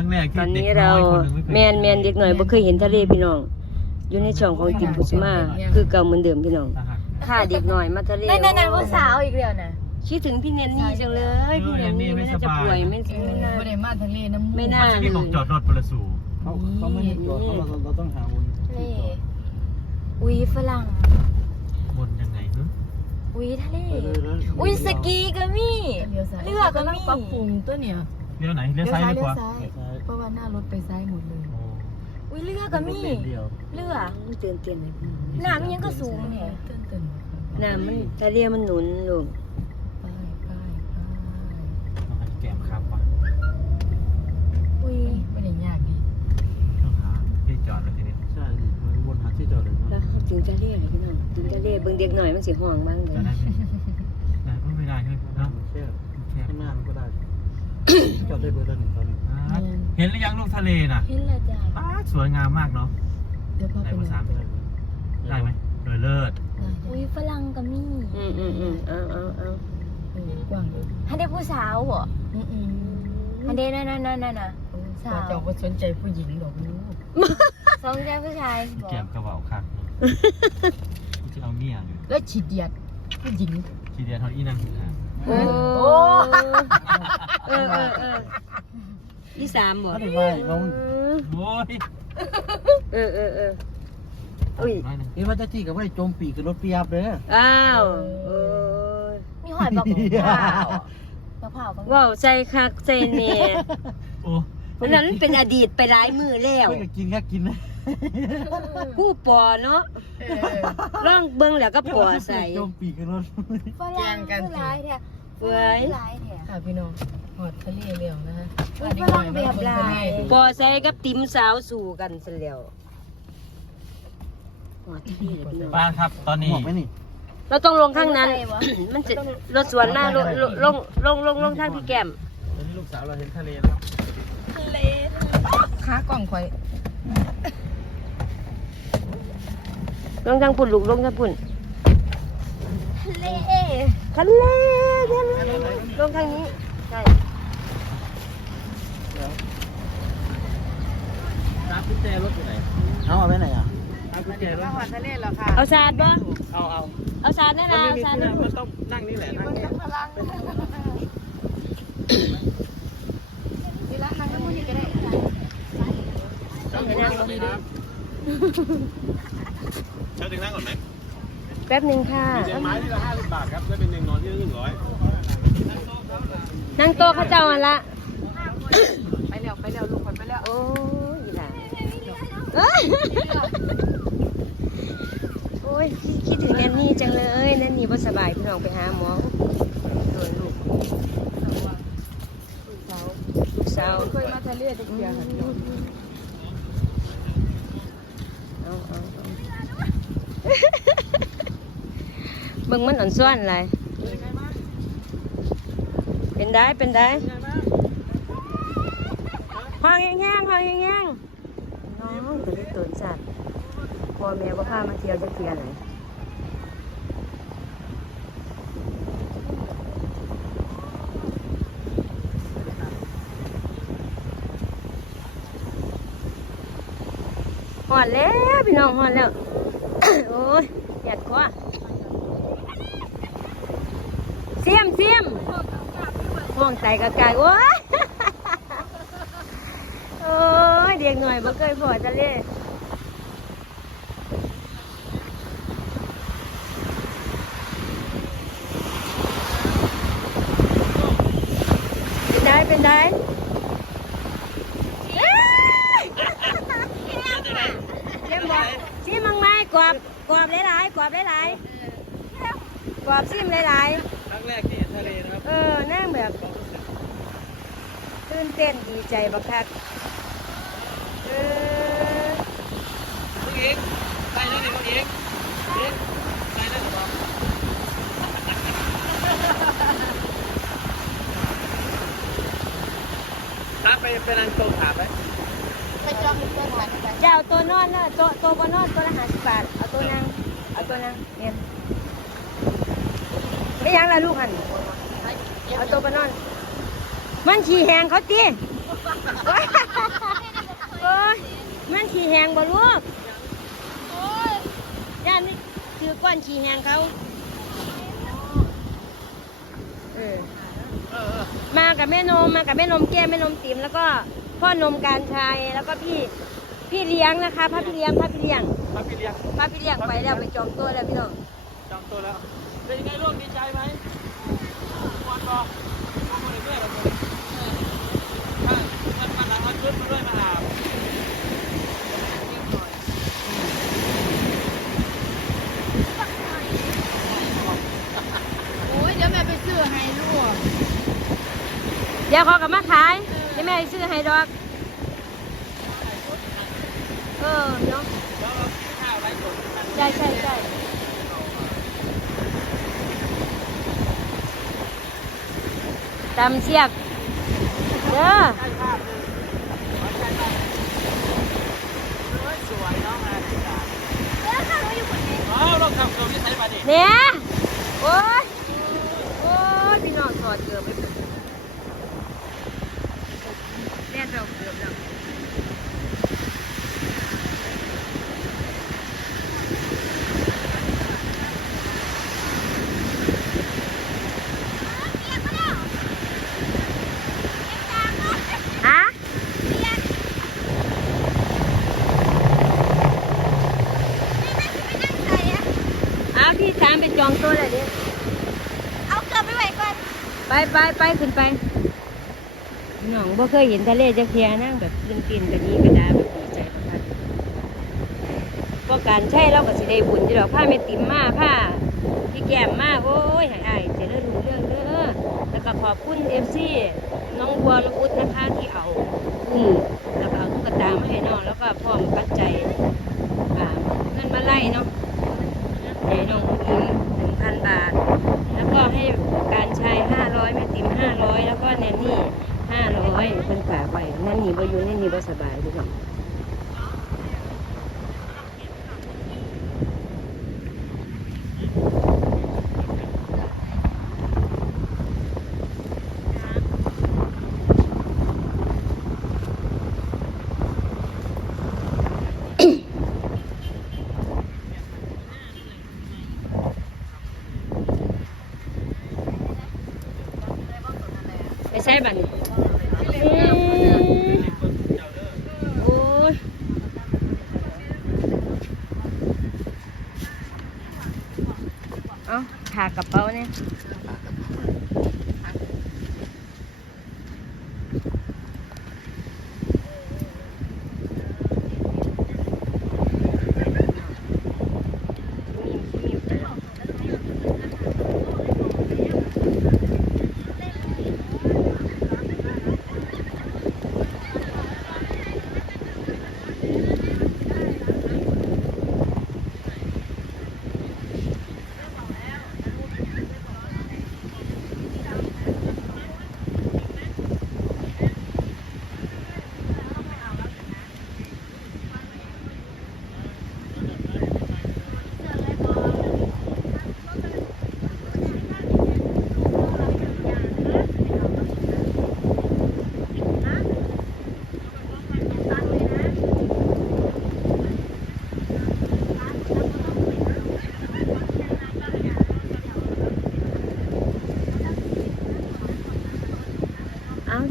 รั้งแรกที่ ตอน เด็ก นี้ น้ เรา อยคนหนึ่งไม่เคย แมนเด็กหน่อยบ่เคยเห็นทะเลพี่น้องอยู่ในช่องของติมพุสมาคือเก่าเหมือนเดิมพี่น้องค่ะเด็กหน่อยมาทะเล นั่นผู้สาวอีกแล้วนะ คิดถึงพี่เนนนี่จังเลยพี่เนนนี่ไม่น่าจะป่วยไม่น่า ไม่ได้มาทะเลน้ำ ไม่น่า มันจะ เล มี ย บอกจอดรถบนสู เขาไม่ให้จอดเราต้องหาวน ทะเลอุ้ยฝรั่ง บนยังไงเนอะ อุ้ยทะเลอุ้ยสกีก็มีเรือก็มี ปรับปรุงตัวเนี่ย เลี้ยวไหนเลี้ยวซ้ายหรือขวา เพราะว่าหน้ารถไปซ้ายหมดเลย โอ้ อุ้ยเรือก็มี เดียว เรือ เตือนเลย น้ำยังก็สูงแฮะ เต้น น้ำมันทะเลมันหนุนลูก ไป มันแก้มครับว่ะ อุ้ย ไม่ได้ยากดี ต้องหาที่จอดแล้วทีนี้ ใช่วนหาที่จอดเลย แล้วถึงทะเลเลยพี่น้องถึงทะเลเบิ่งเด็กหน่อยมันสิห้องบ้างเลย จอดได้ไหมได้ก็ไม่ได้ใช่ไหมเนาะ แค่ แคบ ข้างหน้ามันก็ได้จอดได้เบอร์ละ1 ตอน เห็นหรือยังลูกทะเลน่ะ เห็นแล้วจ้ะ ป๊าดสวยงามมากเนาะ เดี๋ยวพา ได้ ไป ภาษา ไหน ได้ไหมโดยเลิศ อุ้ยฝรั่งก็มี เอา กว้างเลย ฮันเดผู้สาวเหรอฮันเดนั่นน่ะ สาวเจ้าก็สนใจผู้หญิงหรอกลูก สองใจผู้ชายบอก แก้มกระเป๋าคักจะเอาเมียอยู่ แล้วฉีดเดียดผู้หญิง ทีเดียวเท่าอีนั่งอยู่นะ โอ้ที่สามบ่ ถ้าได้ไม่ลง โอ้ย อุ้ย น้อยหนึง เอ้ว่าจะจี้กับว่าโจมปีกกับรถเปียบเลย อ้าวย มีหอยบอกมะพร้าวก็มี ว้าวใจคักใจเน่ โอ้ เพราะนั้นมันเป็นอดีตไปหลายมือแล้ว เพื่อกินก็กินนะ ผู้ปอเนาะร่องเบิ่งแล้วก็ปอใส่ โจมปีกกับรถ ฝรั่งคือหลายแท้ เว้ย หลายแท้ ค่ะพี่น้องหอดทะเลเร็วนะฮะ ฝรั่งแบบหลาย ปอใส่กับติ๋มสาวสู่กันซะแล้วหัวที่นี่เลยพี่น้อง ป้าครับตอน หม นี้ วกไหมนี่ เราต้องลงข้างนั้น มันจะรถสวนมาลงทางพี่แก้ม ตอนนี้ลูกสาวเราเห็นทะเลแล้ว ขากล่องข่อย ลงทางปุ่นลูกลงทางปุ่น ทะเล ทะเลลงทางนี้ใช่ ตามกุญแจรถอยู่ไหนเอาไปไหนอ่ะตามกุญแจรถ หอดทะเลแล้วค่ะ เอาสาดบ่ เอา เอาสาดแน่นะเอาสาดแน่ มันต้องนั่งนี่แหละนั่งนี่ เวลานั่งน้ำมันนี่ก็ได้ เชิญถึงนั่งก่อนไหม แป๊บหนึ่งค่ะ ไม้ที่ละ50 บาทครับได้เป็น1นอนที่100 นั่งโต๊ะเขาเจ้าอันละ ไปแล้วลูกข่อยไปแล้ว โอ้ยอีหล่ะโอ้ยคิดถึงแนนนี่จังเลยแนนนี่บ่สบายพี่น้องไปหาหมอโดนลูกสาว เคยมาทะเลตะเกียบค่ะพี่น้อง เอาเบิ่งมันอ่อนซ้อนอะไรเป็นได้ห้องแห้งๆน้องตัวนี้ตื่นสัตว์พ่อแม่บ่พามาเที่ยวจะเที่ยวไหนหอดแล้วพี่น้องหอดแล้ว โอ้ยแดดกว่าเสียมห่วงใจกะไก่โอ้ย โอ้ยเด็กหน่อยบ่เคยพอทะเลเป็นได้เอ้ยเจ็บบ่ซิมังไม้กรอบหลายๆกรอบซิมหลาย ครั้งแรกที่เห็นทะเลนะครับ ๆนั่งแบบตื่นเต้นดีใจบักคักพวกเองไปนั่นนี่พวกเองไปนั่นหรือเปล่าถ้าไปนั่งโต๊ะถามไหม ไปจองเป็นเพื่อนกันไป จะเอาตัวนอนเนอะตัวบนนอนตัวละ50 บาทเอาตัวนางเนี่ยไม่ยังละลูกหันเอาตัวบนนอนมันขี่แหงเขาตี มันขี้แหงบ่ลูกโอ้ยย่านนี่คือก้อนขี้แหงเขามากับแม่นมแก้มแม่นมติ๋มแล้วก็พ่อนมการชายแล้วก็พี่เลี้ยงนะคะพระพี่เลี้ยงไปแล้วไปจองตัวแล้วพี่น้อง จำตัวแล้วเป็นยังไงลูกดีใจไหมวันบอกมาเรื่อยๆเลยถ้ามันหลังมันขึ้นมาด้วยมาอาบ โอ้ยเดี๋ยวแม่ไปซื้อให้ลูก เดี๋ยวเขากลับมาขายเดี๋ยวแม่ซื้อให้ดอกเนาะใช่ตำเสียกเด้อ สวยน้องมาเราขับตัวที่ใช้มาดิ เนี่ยโอ้ยพี่น้องถอดเกือบไปแน่นเราเกือบแล้วฮะพี่ตามไปจองตัวเลยดิ เอาเกือบไปไว้ก่อน ไปขึ้นไปน้องบ่เคยเห็นทะเลจะเทียนั่งแบบตื่นแบบนี้กระดาแบบดีใจมากๆก็การใช่เราก็สิได้บุญที่เราผ้าเม็ดติ๋มมาผ้าพี่แก้มมาโอ้ยหายเสียเรื่องรู้เรื่องเด้อแล้วก็ขอบคุณFCน้องบัวน้องอุ๊ดนะคะที่เอาแล้วก็เอาตุ๊กตามาให้น้องแล้วก็พร้อมปัจจัยเงินมาไล่เนาะให้น้องอุ๊ด1,000 บาทแล้วก็ให้การชาย500แม่ติ๋ม500แล้วก็แนนนี่500เป็นฝากไว้นั่นนี่บ่อยู่นั่นนี่บ่สบายทุกคนไปใช้บัตรโอ้ยเอาถากระเป๋าเนี่ย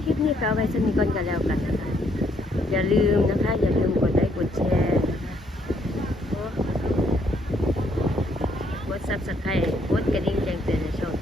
คลิปนี้ก็เอาไว้สนิทกันแล้วกันนะคะอย่าลืมนะคะอย่าลืมกดไลค์กดแชร์นะคะกดซับสไครต์กดกระดิ่งแจ้งเตือนในช่อง